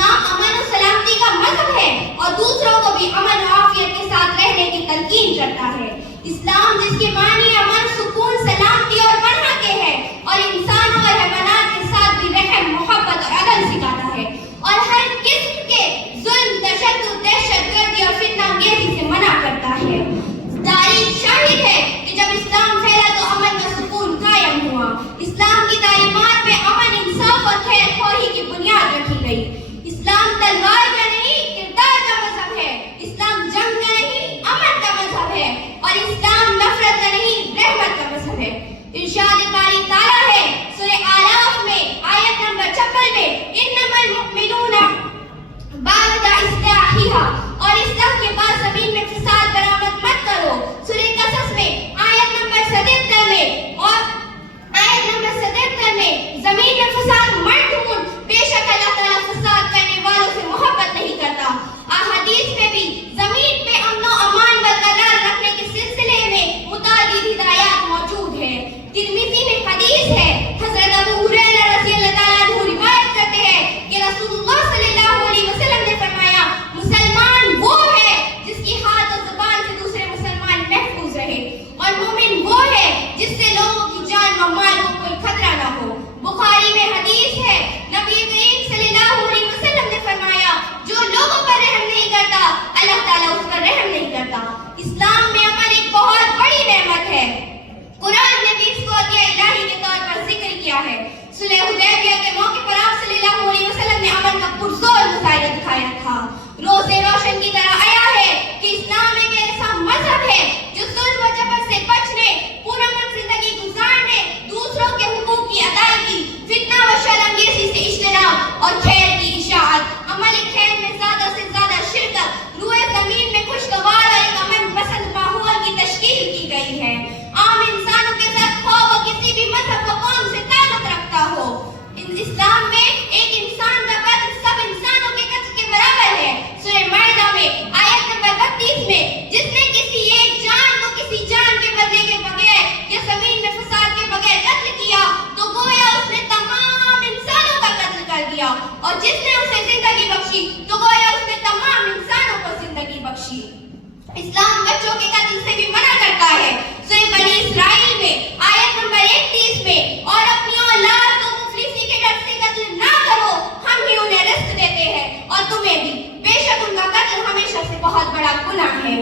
اسلام امن و سلامتی کا مذہب ہے اور دوسروں کو بھی امن و عافیت کے ساتھ رہنے کی تلقین کرتا ہے۔ اسلام جس کے معنی امن، سکون، سلامتی اور پناہ کے ہے اور انسانوں اور حیوانات کے ساتھ بھی رحم، محبت اور عدل سکھاتا ہے اور ہر قسم کے ظلم، تشدد، دہشت گردی اور فتنہ انگیزی سے منع کرتا ہے۔ تاریخ شاہد ہے کہ جب اسلام پھیلا تو امن و سکون قائم ہوا۔ اسلام کی تعلیمات میں امن، انصاف اور خیر خواہی کی بنیاد رکھی گئی۔ اسلام تلوار کا نہیں، کردار کا مذہب ہے۔ اسلام جنگ کا نہیں، امن کا مذہب ہے اور اسلام نفرت کا نہیں، رحمت کا مذہب ہے۔ ارشاد باری تعالیٰ ہے سورہ آراف میں آیت نمبر 56 میں انما المؤمنون بعد اصلاحها اور اصلاح کے بعد زمین میں فساد برآمد مت کرو۔ سورہ قصص میں آیت نمبر 77 میں اور آیت نمبر 77 میں زمین میں فساد مت ڈھونڈ، بے شک اللہ تعالیٰ فساد کرنے والوں سے محبت نہیں کرتا۔ احادیث میں بھی زمین پہ امن و امان برقرار رکھنے کے سلسلے میں متعدد ہدایات موجود ہیں۔ ترمذی میں حدیث ہے، حضرت ابو ہریرہ رضی اللہ تعالیٰ عنہ روایت کرتے ہیں کہ رسول اللہ صلی اللہ علیہ وسلم نے فرمایا، مسلمان وہ ہے جس کی ہاتھ اور زبان سے دوسرے مسلمان محفوظ رہے اور مومن وہ ہے جس سے لوگوں کی جان و مال کو کوئی خطرہ نہ ہو۔ بخاری میں حدیث ہے، نبی کریم صلی اللہ علیہ وسلم نے فرمایا، جو لوگوں پر رحم نہیں کرتا اللہ تعالیٰ اس پر رحم نہیں کرتا۔ اسلام میں امن ایک بہت بڑی نعمت ہے۔ قرآن نے بھی اس کو عطیہ الہی کے طور پر ذکر کیا ہے۔ صلح حدیبیہ کے موقع پر آپ صلی اللہ علیہ وسلم نے امن کا پرزور مظاہرہ دکھایا تھا۔ روز روشن کی طرح آیا ہے کہ اسلام ایک ایسا مذہب ہے جو ظلم و جبر سے بچنے، پرامن زندگی گزارنے، دوسروں کے حقوق کی ادائیگی، فتنہ و شر انگیزی سے اجتناب اور خیر کی اشاعت، عمل خیر میں زیادہ سے زیادہ شرکت، روئے زمین میں خوشگوار اور ایک امن پسند ماحول کی تشکیل کی گئی ہے۔ عام انسانوں کے ساتھ خواہ وہ کسی بھی مذہب و قوم سے تعلق رکھتا ہو، اسلام میں ایک انسان کا قتل سب انسانوں کے قتل کے برابر ہے۔ سورہ مائدہ میں آیت نمبر 32 میں جس نے کسی ایک جان کو کسی جان کے بدلے کے بغیر یا زمین میں فساد کے بغیر قتل کیا تو گویا اس نے تمام انسانوں کا قتل کر دیا، اور جس نے اسے زندگی بخشی تو گویا اس نے تمام انسانوں کو زندگی بخشی۔ اسلام بچوں کے قتل سے بھی منع کرتا ہے۔ سورہ بنی اسرائیل میں آیت نمبر 31 میں اور اپنی اولاد کو مفلسی کے ڈر سے قتل نہ کرو، ہم ہی انہیں رزق دیتے ہیں اور تمہیں بھی، بے شک ان کا قتل ہمیشہ سے بہت بڑا گناہ ہے۔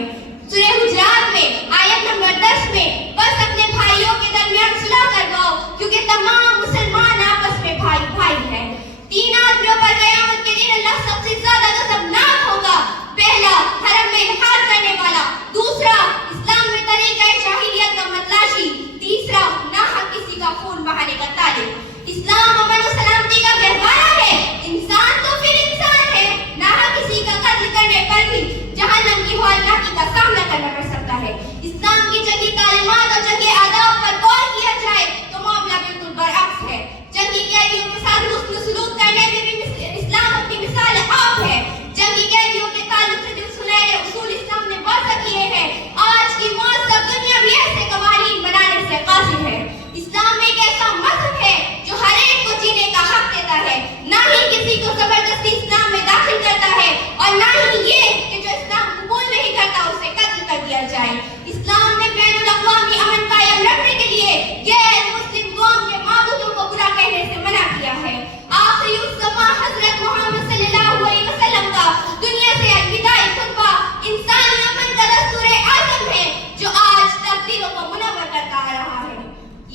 سورہ حجرات میں آیت نمبر 10 میں بس اپنے بھائیوں کے درمیان صلح کرواؤ کیونکہ تمام مسلمان آپس میں بھائی بھائی ہیں۔ تین آدمیوں پر قیامت کے دن اللہ سب سے زیادہ غضبناک ہوگا۔ پہلا، حرم میں الحاد کرنے والا، دوسرا، اسلام میں طریقہ جاہلیت کا متلاشی، تیسرا، ناحق کسی کا خون بہانے کا طالب۔ اسلام امن و سلامتی کا گہوارہ ہے۔ انسان تو پھر انسان ہے، ناحق کسی کا قتل کرنے پر بھی جہنم کی ہولناکی کا سامنا کرنا پڑ سکتا ہے۔ اسلام کی جنگی تعلیمات اور جنگی آداب پر غور کیا جائے تو معاملہ بالکل برعکس ہے۔ جنگی قیدیوں کے ساتھ حسن سلوک کرنے میں بھی اسلام اپنی مثال آپ ہے۔ جنگی قیدیوں کے تعلق سے جو سنہرے اصول اسلام نے واضح کیے ہیں، آج کی معذب دنیا بھی ایسے قوانین بنانے سے قاصر ہے۔ اسلام ایک ایسا مذہب ہے جو ہر ایک کو جینے کا حق دیتا ہے، نہ ہی کسی کو زبردستی اسلام میں داخل کرتا ہے اور نہ ہی یہ کہ جو اسلام قبول نہیں کرتا اسے قتل کر دیا جائے۔ اسلام نے بین الاقوامی امن قائم رکھنے کے لیے غیر مسلم قوم کے معبودوں کو برا کہنے سے منع کیا ہے۔ آخری الزمان حضرت محمد صلی اللہ علیہ وسلم کا دنیا سے الوداعی خطبہ انسانی امن کا دستور اعظم ہے جو آج تک دلوں کو منور کرتا آ رہا ہے۔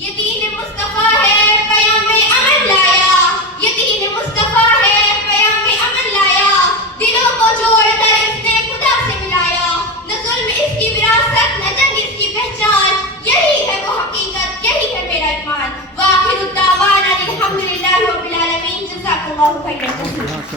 یہ دین مصطفیٰ ہے، پیام امن لایا، یہ دین مصطفیٰ ہے، پیام امن لایا، دلوں کو جوڑ کر اس نے خدا سے ملایا، نہ ظلم اس کی وراثت نہ جنگ اس کی پہچان، یہی ہے وہ حقیقت، یہی ہے میرا ایمان۔ وآخر الدعوانا الحمدللہ رب العالمین، جزاک اللہ خیرا۔